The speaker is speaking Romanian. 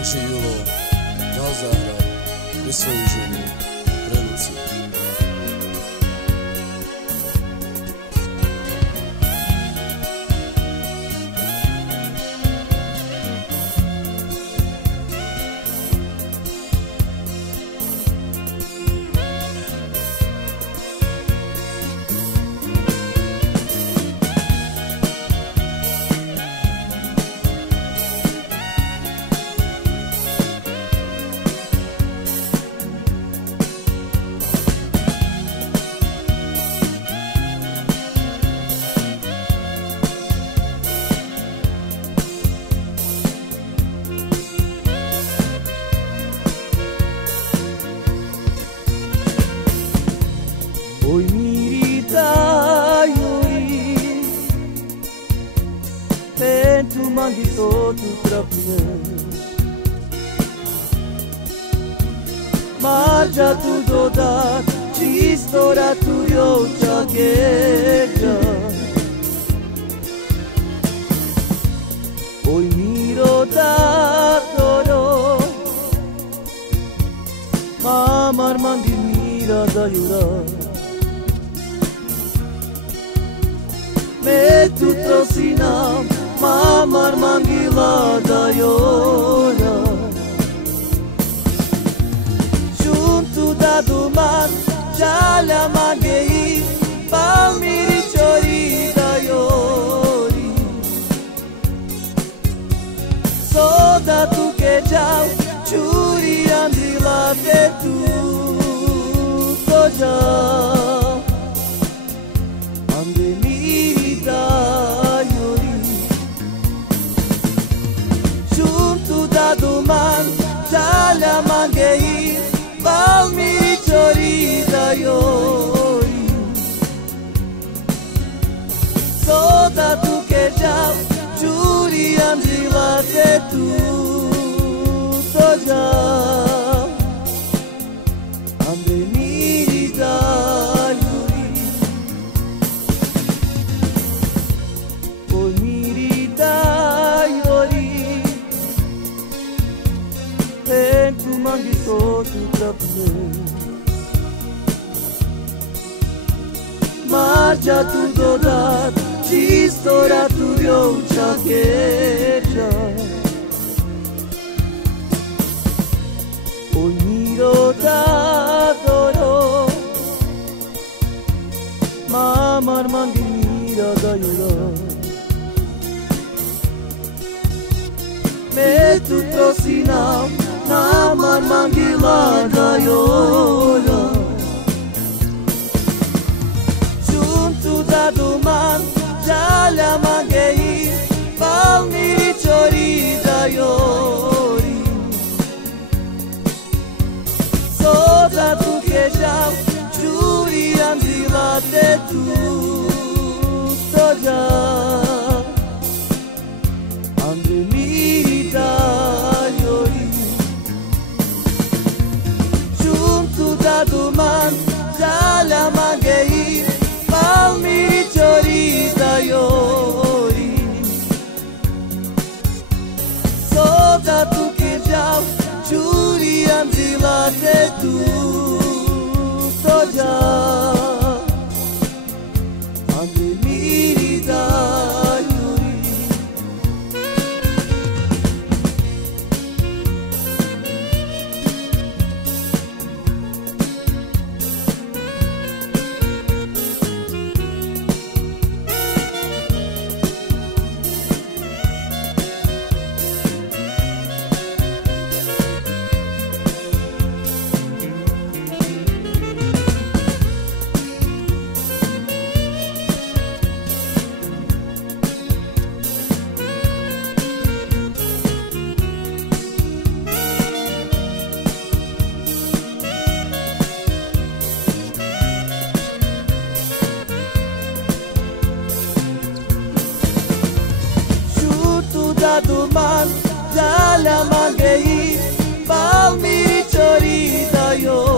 Takže Julo dal zahrať pre svoju ženu, pre Luciu. Oi mirita iuri pentru mangi totul trăpine Margia tu dodat cistora tu eu ciacheggia Oi miro da doro Mamar mangi mira da yura Me tu trosinam, mamar manghila da iora Junto da duman, jalea manghei Palmiri ciori da iori Soda tu che giau, ciuri andrila te tu to giau Ande mirita iuri Junto da duman jalea manghei Palmiri ciori da iori Soda tu che giau giuri anzila te tu to giau Ande mirita tu mangi totul trăpine Margia tu dodat cistora tu eu ciacheggia Oi miro da doro Mamar mangi mira da yura Me tu trosinam Namar manghila da iora Junto da duman jalea manghei Palmiri ciori da iori Soda tu che giau giuri anzila te tu to giau Ande mirita iori da duman jalea manghei Palmiri ciori da iori Soda tu che giau giuri anzila te tu to giau Ande mirita iuri da duman jalea manghei Palmiri ciori da iori